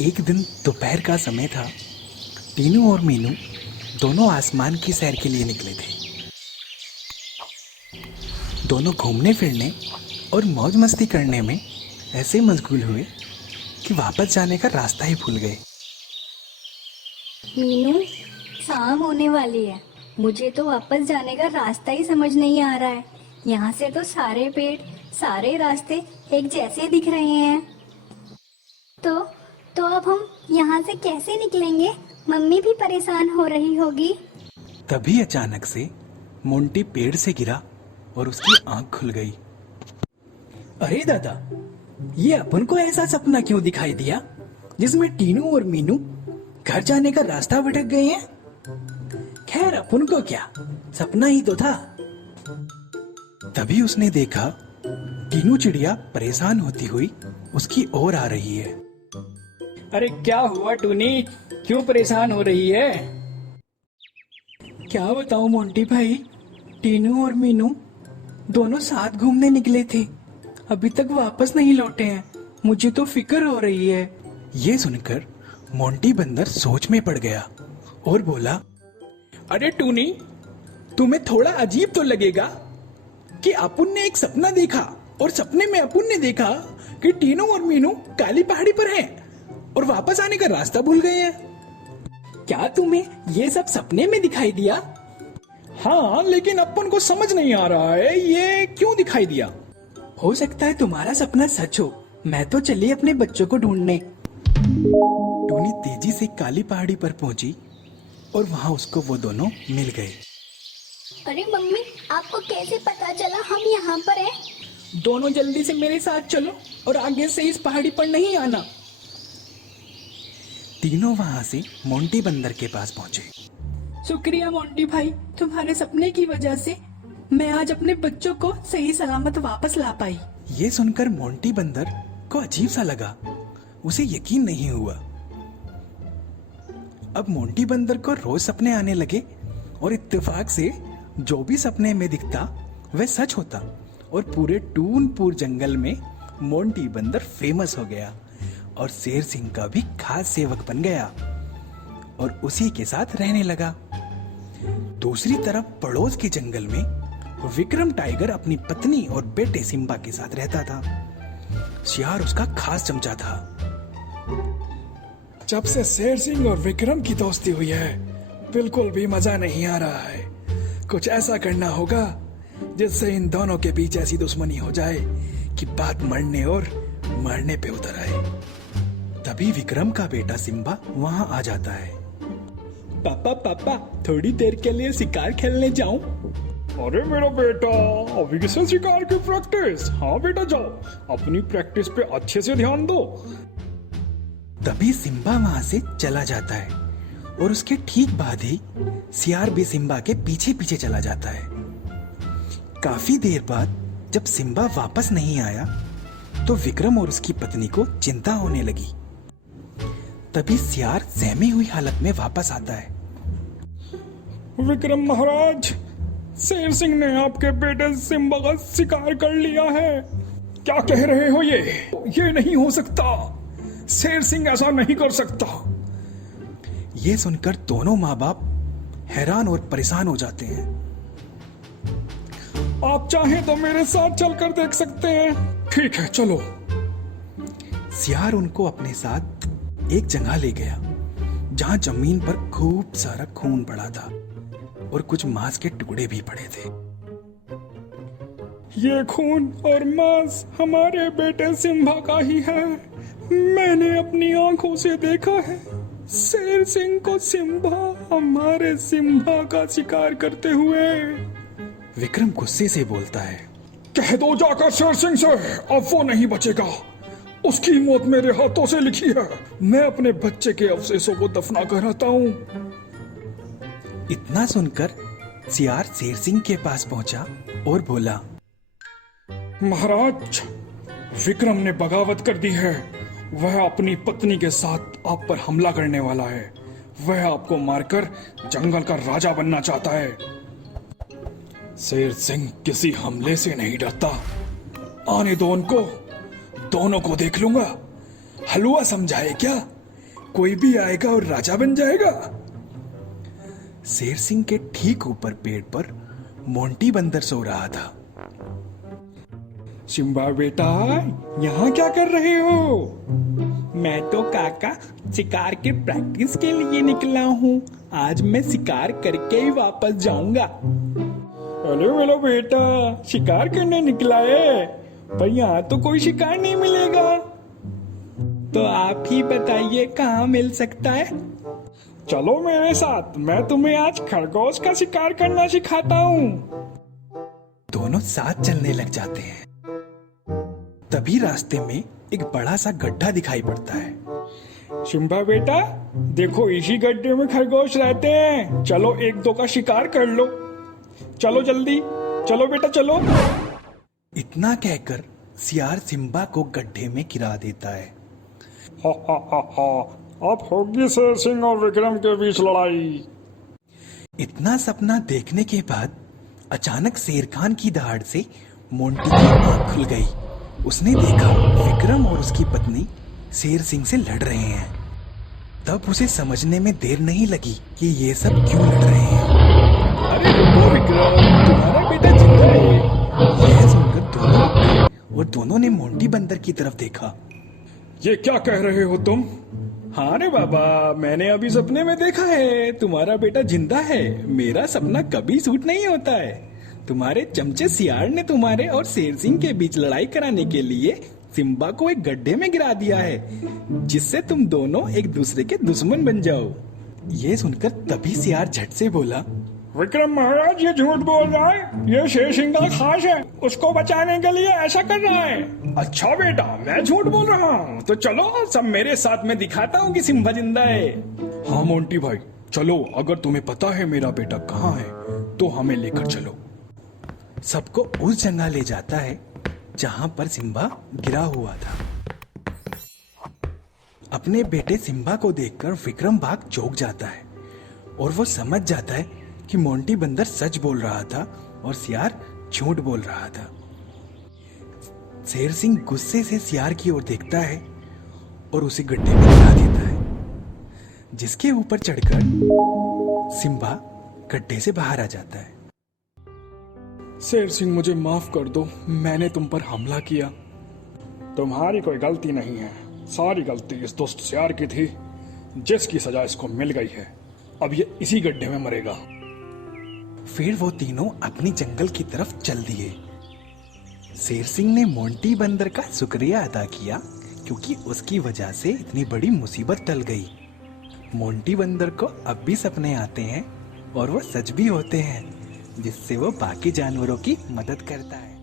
एक दिन दोपहर का समय था। टीनू और मीनू दोनों आसमान की सैर के लिए निकले थे। दोनों घूमने फिरने और मौज मस्ती करने में ऐसे मशगूल हुए कि वापस जाने का रास्ता ही भूल गए। मीनू, शाम होने वाली है। मुझे तो वापस जाने का रास्ता ही समझ नहीं आ रहा है। यहाँ से तो सारे पेड़, सारे रास्ते एक जैसे दिख रहे हैं। तो अब हम यहाँ से कैसे निकलेंगे? मम्मी भी परेशान हो रही होगी। तभी अचानक से मोंटी पेड़ से गिरा और उसकी आंख खुल गई। अरे दादा, ये अपन को ऐसा सपना क्यों दिखाई दिया जिसमें टीनू और मीनू घर जाने का रास्ता भटक गए हैं? खैर, अपन को क्या, सपना ही तो था। तभी उसने देखा टीनू चिड़िया परेशान होती हुई उसकी ओर आ रही है। अरे क्या हुआ टूनी, क्यों परेशान हो रही है? क्या बताऊं मोंटी भाई, टीनू और मीनू दोनों साथ घूमने निकले थे, अभी तक वापस नहीं लौटे हैं। मुझे तो फिक्र हो रही है। ये सुनकर मोंटी बंदर सोच में पड़ गया और बोला, अरे टूनी, तुम्हें थोड़ा अजीब तो लगेगा कि अपुन ने एक सपना देखा और सपने में अपुन ने देखा कि टीनू और मीनू काली पहाड़ी पर हैं और वापस आने का रास्ता भूल गए हैं। क्या तुम्हें ये सब सपने में दिखाई दिया? हाँ, लेकिन अपन को समझ नहीं आ रहा है ये क्यों दिखाई दिया। हो सकता है तुम्हारा सपना सच हो। मैं तो चली अपने बच्चों को ढूंढने। टूनी तेजी से काली पहाड़ी पर पहुंची और वहां उसको वो दोनों मिल गए। अरे मम्मी, आपको कैसे पता चला हम यहाँ पर हैं? दोनों जल्दी से मेरे साथ चलो और आगे से इस पहाड़ी पर नहीं आना। तीनों वहां से मोंटी बंदर के पास पहुंचे। शुक्रिया मोंटी भाई, तुम्हारे सपने की वजह से मैं आज अपने बच्चों को सही सलामत वापस ला पाई। ये सुनकर मोंटी बंदर को अजीब सा लगा, उसे यकीन नहीं हुआ। अब मोंटी बंदर को रोज सपने आने लगे और इत्तेफाक से जो भी सपने में दिखता वह सच होता और पूरे टूनपुर जंगल में मोंटी बंदर फेमस हो गया और शेर सिंह का भी खास सेवक बन गया और उसी के साथ रहने लगा। दूसरी तरफ पड़ोस के जंगल में विक्रम टाइगर अपनी पत्नी और बेटे सिम्बा के साथ रहता था। शियार उसका खास चमचा था। जब से शेर सिंह और विक्रम की दोस्ती हुई है, बिल्कुल भी मजा नहीं आ रहा है। कुछ ऐसा करना होगा जिससे इन दोनों के बीच ऐसी दुश्मनी हो जाए कि बात मरने और मरने पे उतर आए। तभी विक्रम का बेटा सिम्बा वहां आ जाता है। पापा पापा, थोड़ी देर के लिए शिकार खेलने जाऊं? अरे मेरा बेटा, अभी किसे शिकार की प्रैक्टिस? हाँ बेटा, जाओ, अपनी प्रैक्टिस पे अच्छे से ध्यान दो। तभी सिम्बा वहां से चला जाता है और उसके ठीक बाद ही सियार भी सिम्बा के पीछे पीछे चला जाता है। काफी देर बाद जब सिम्बा वापस नहीं आया तो विक्रम और उसकी पत्नी को चिंता होने लगी। तभी सियार सहमी हुई हालत में वापस आता है। विक्रम महाराज, शेर सिंह ने आपके बेटे सिम्बा का शिकार कर लिया है। क्या कह रहे हो? ये नहीं हो सकता। शेर सिंह ऐसा नहीं कर सकता। ये सुनकर दोनों माँ बाप हैरान और परेशान हो जाते हैं। आप चाहें तो मेरे साथ चलकर देख सकते हैं। ठीक है, चलो। सियार उनको अपने साथ एक जगह ले गया जहां जमीन पर खूब सारा खून पड़ा था और कुछ मांस के टुकड़े भी पड़े थे। ये खून और मांस हमारे बेटे सिम्बा का ही है। मैंने अपनी आंखों से देखा है शेर सिंह को सिम्बा हमारे सिम्बा का शिकार करते हुए। विक्रम गुस्से से बोलता है, कह दो जाकर शेर सिंह से, अब वो नहीं बचेगा। उसकी मौत मेरे हाथों से लिखी है। मैं अपने बच्चे के अवशेषों को दफना कर आता हूँ। इतना सुनकर सियार शेर सिंह के पास पहुंचा और बोला, महाराज, विक्रम ने बगावत कर दी है। वह अपनी पत्नी के साथ आप पर हमला करने वाला है। वह आपको मारकर जंगल का राजा बनना चाहता है। शेर सिंह किसी हमले से नहीं डरता। आने दो उनको, दोनों को देख लूंगा। हलवा समझाए क्या? कोई भी आएगा और राजा बन जाएगा। शेर सिंह के ठीक ऊपर पेड़ पर मोंटी बंदर सो रहा था। सिम्बा बेटा, यहाँ क्या कर रहे हो? मैं तो काका शिकार की प्रैक्टिस के लिए निकला हूँ। आज मैं शिकार करके ही वापस जाऊंगा। अरे मेरा बेटा, शिकार करने निकला है, पर यहाँ तो कोई शिकार नहीं मिलेगा। तो आप ही बताइए कहाँ मिल सकता है? चलो मेरे साथ, मैं तुम्हें आज खरगोश का शिकार करना सिखाता हूँ। दोनों साथ चलने लग जाते हैं। तभी रास्ते में एक बड़ा सा गड्ढा दिखाई पड़ता है। सिम्बा बेटा, देखो इसी गड्ढे में खरगोश रहते हैं। चलो एक दो का शिकार कर लो। चलो जल्दी, चलो बेटा चलो। इतना कहकर सियार सिम्बा को गड्ढे में गिरा देता है। हा हा हा हा, अब होगी शेर सिंह और विक्रम के बीच लड़ाई। इतना सपना देखने के बाद अचानक शेर खान की दहाड़ से मोंटी की आंख खुल गई। उसने देखा विक्रम और उसकी पत्नी शेर सिंह से लड़ रहे हैं। तब उसे समझने में देर नहीं लगी कि ये सब क्यों लड़ रहे हैं। अरे रुको विक्रम, तुम्हारा बेटा जिंदा है। यह सुनकर दोनों रुक गए और दोनों ने मोंटी बंदर की तरफ देखा। ये क्या कह रहे हो तुम? हाँ रे बाबा, मैंने अभी सपने में देखा है, तुम्हारा बेटा जिंदा है। मेरा सपना कभी सूट नहीं होता है। तुम्हारे चमचे सियार ने तुम्हारे और शेर सिंह के बीच लड़ाई कराने के लिए सिम्बा को एक गड्ढे में गिरा दिया है, जिससे तुम दोनों एक दूसरे के दुश्मन बन जाओ। ये सुनकर तभी सियार झट से बोला, विक्रम महाराज, ये झूठ बोल रहा है। ये शेर सिंह का खास है, उसको बचाने के लिए ऐसा कर रहा है। अच्छा बेटा, मैं झूठ बोल रहा हूँ, तो चलो सब मेरे साथ में दिखाता हूँ कि सिम्बा जिंदा है। हाँ मोंटी भाई, चलो, अगर तुम्हें पता है मेरा बेटा कहाँ है तो हमें लेकर चलो। सबको उस जगह ले जाता है जहां पर सिम्बा गिरा हुआ था। अपने बेटे सिम्बा को देखकर विक्रम बाघ चौंक जाता है और वो समझ जाता है कि मोंटी बंदर सच बोल रहा था और सियार झूठ बोल रहा था। शेर सिंह गुस्से से सियार की ओर देखता है और उसे गड्ढे में गिरा देता है, जिसके ऊपर चढ़कर सिम्बा गड्ढे से बाहर आ जाता है। शेर सिंह, मुझे माफ कर दो, मैंने तुम पर हमला किया। तुम्हारी कोई गलती नहीं है, सारी गलती इस दुष्ट सियार की थी, जिसकी सजा इसको मिल गई है। अब ये इसी गड्ढे में मरेगा। फिर वो तीनों अपनी जंगल की तरफ चल दिए। शेर सिंह ने मोंटी बंदर का शुक्रिया अदा किया, क्योंकि उसकी वजह से इतनी बड़ी मुसीबत टल गई। मोंटी बंदर को अब भी सपने आते हैं और वो सच भी होते हैं, जिससे वो बाकी जानवरों की मदद करता है।